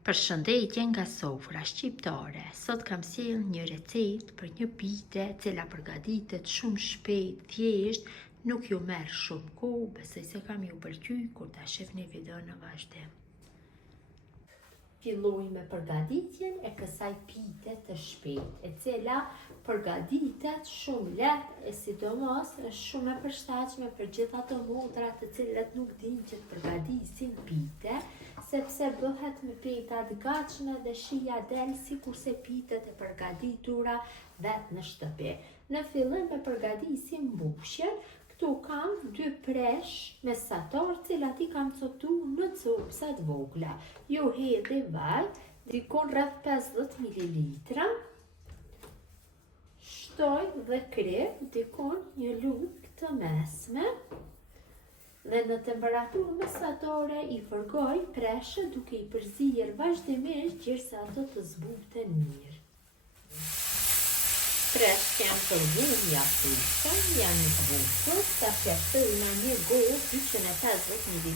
Përshëndetje nga sofra shqiptare. Sot kam sjell një recetë për një pite e cila përgatitet shumë shpejt, thjesht, nuk ju merr shumë kohë, besoj se kam ju pëlqyer kur ta shihni videon në vazhdim. Filloj me përgatitjen e kësaj pite të shpejtë, e cila përgatitet shumë lehtë e sidomos është shumë e përshtatshme për gjithë ato motra të cilat nuk dinë që të përgatisin pite, sepse bëhet me peta të gatshme dhe shija del sikurse pitet e përgatitura vetë në shtëpi. Në fillim e përgatisim mbushjen. Këtu kam 2 presh mesatar, cilat i kam coptuar në copsa të vogla. Ju hedhi vaj, dikon rreth 50 ml. Shtoj dhe krip, dikon një lugë të mesme. Dhe në temperaturë mesatare i fërgoj preshët duke i përzier vazhdimisht derisa ato të zbuten mirë. Preshët janë përvuar mjaftueshëm, janë zbutur, tash ja fyll në një gotë 250 ml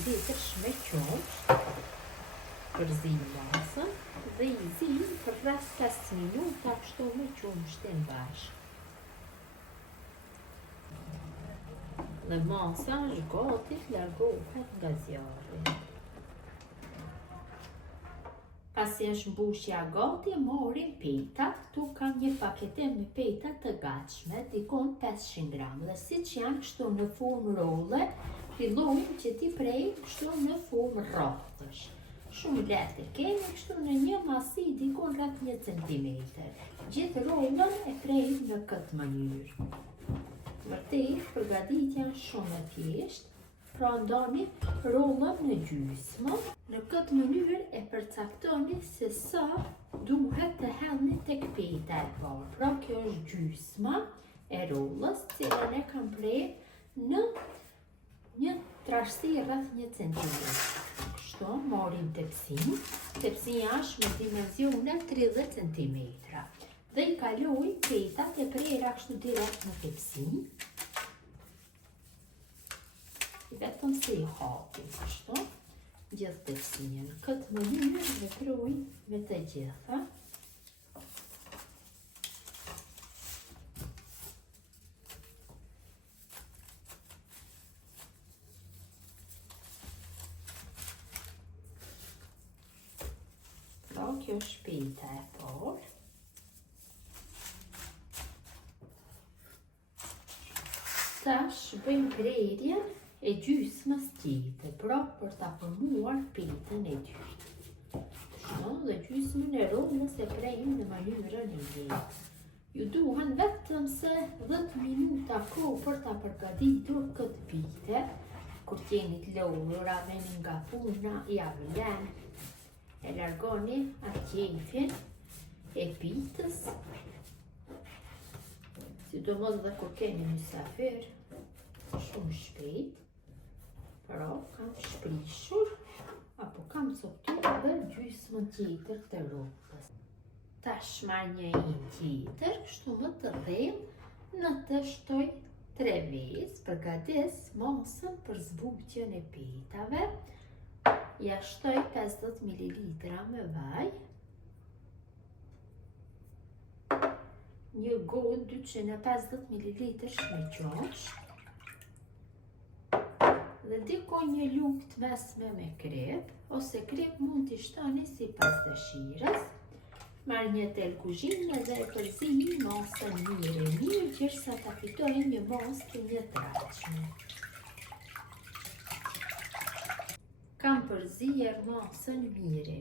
me qumësht, përzi masën dhe i zi për rreth 5 minuta kështu me qumështin bashkë. Dhe masa është gati, largohet nga zjarri. Pasi është mbushja gati, morim petat. Këtu kam një paketim me petat të gatshme, dikon 500 gram. Dhe siç janë kështu në formë rolle, fillojmë që t'i prejmë kështu në formë rrothësh. Shumë lehtë e kemi kështu në një masi dikon rreth 1 cm. Gjithë rollën e prejmë në këtë mënyrë. Vërtet, përgatitja është shumë e thjeshtë, pra ndani rollën në gjysmë. Në këtë mënyrë e përcaktoni se sa duhet të hedhni tek peta e parë. Pra kjo është gjysma e rollës, cilën e kam prerë në një trashësi rreth 1 cm. Kështu, marrim tepsinë. Tepsia është me dimensione 30 cm. Dhe i kaloj petat e prera kështu direkt në tepsinë. Vetëm se i hapim kështu gjithë tepsinë. Në këtë mënyrë veproj me të gjitha. Pra, kjo është peta e parë. Tash bëjmë prerjen e gjysmës tjetër, pra për ta formuar petën e dytë. Dhe gjysmën e rollës e prejmë në mënyrën e njëjtë. Ju duhen vetëm se 10 minuta kohë për ta përgatitur këtë pite. Kur t'jeni të lodhura, veni nga puna, ja vlen, e largoni qejfin e pitës. Sidomos dhe kur keni mysafir, shumë shpejt, pra kam shprishur, apo kam coptuar dhe gjysmën tjetër të rollës. Tash marr një tjetër, kështu më të thellë, në të shtoj 3 vezë, përgatis masën për zbutjen e petave. Ja shtoj 50 ml me vaj. Një gotë 250 ml me qumësht. Dhe dikon një lugë të mesme me krip, ose krip mund t'i shtoni sipas dëshirës. Marr një tel kuzhine dhe e përzi masën mirë, derisa ta fitojmë një masë të njëtrajtshme. Kam përzier masën mirë,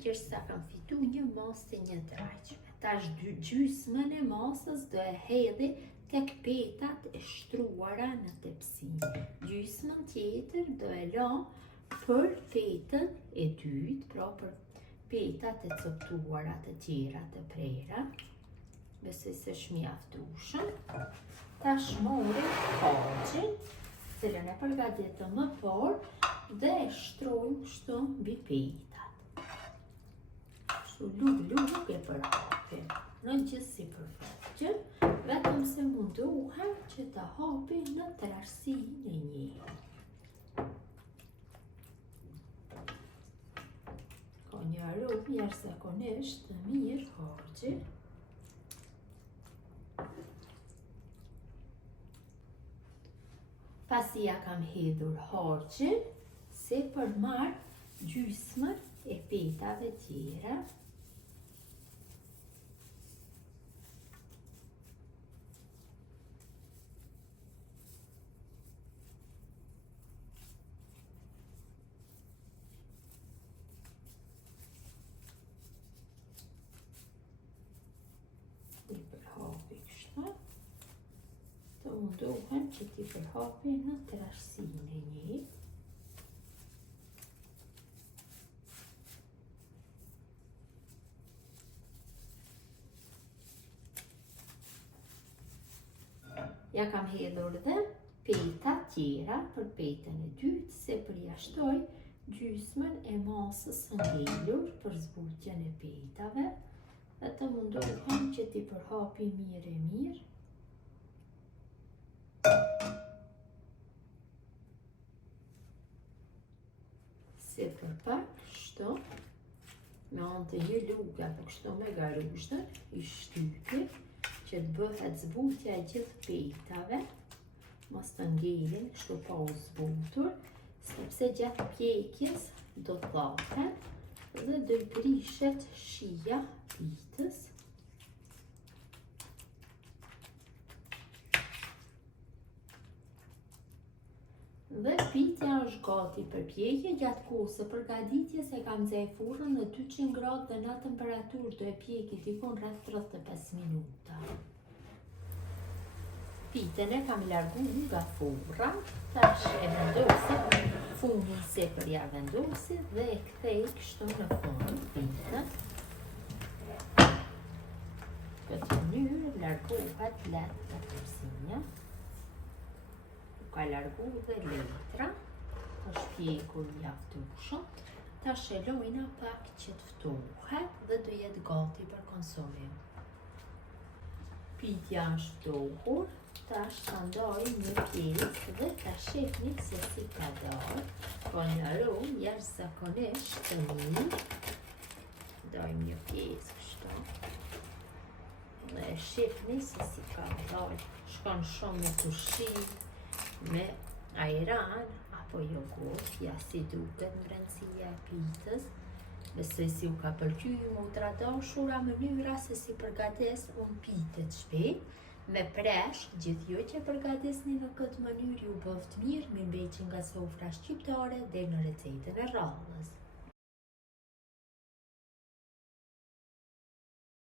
derisa kam fituar një masë të njëtrajtshme. Tash gjysmën e masës do e hedhi tek petat e shtruara në tepsinë. Gjysmën tjetër do e lë për petën e dytë, pra për petat e coptuara të tjera të prera. Besoj se është mjaftueshëm. Tash marrim kaqin, cilën e përgatitëm më parë dhe e shtrojmë kështu mbi petat. Kështu lugë e përhapim në gjithë sipërfaqen, vetëm se mundohem që ta hapi në trashësinë e njëjtë. Ka një aromë Shtohet jashtëzakonisht të mirë harxhi. Pasi ja kam hedhur harxhin, sipër marr gjysmën e petave tjera. I përhapi kështu. Të mundohem që t'i përhapi në trashësinë e një. Ja kam hedhur dhe peta tjera për petën e dytë, se përjashtoj gjysmën e masës së ngelur për zbutjen e petave dhe të mundohem që t'i përhapi mirë. Sipër pak, kështu, me anë të një luke apo kështu me garushtën, I shtyti që të bëhet zbutja e gjithë petave, mos të ngelin kështu pa u zbutur, sepse gjatë pjekjes do thahen dhe do I prishet shija pitës. Dhe pitja është gati për pjekje. Gjatë kohës së përgatitjes e kam nxjerr furrën në 200 gradë dhe në temperaturë do e pjeki dikon rreth 35 minuta. Pitën e kam largu nga furra, tash e vendosi fundin sipër ja vendosi dhe e kthej kështu në fund pitën. Këtë mënyrë largohet lehtë nga kursinja. Ka largu dhe letra, është pjekur mjaftueshëm. Tash e lojna pak që të ftohet dhe do jetë gati për konsumim. Pitja është ftohur, tash ta ndaj një pjesë dhe ta shihni se si ka dalë. Ka një aromë jashtëzakonisht të mirë. Ndajmë një pjesë kështu. Dhe e shihni se si ka dalë. Shkon shumë me kushin, me ajran apo jogurt, ja si duket mbrenësia e pitës. Besoj si u ka pëlqyer motra dashura mënyra se si përgatis unë pitet shpejt, me presh, gjithë ju që përgatisni në këtë mënyrë ju bëft mirë, mirë mbeqi nga sofra shqiptare dhe në recetën e radhës.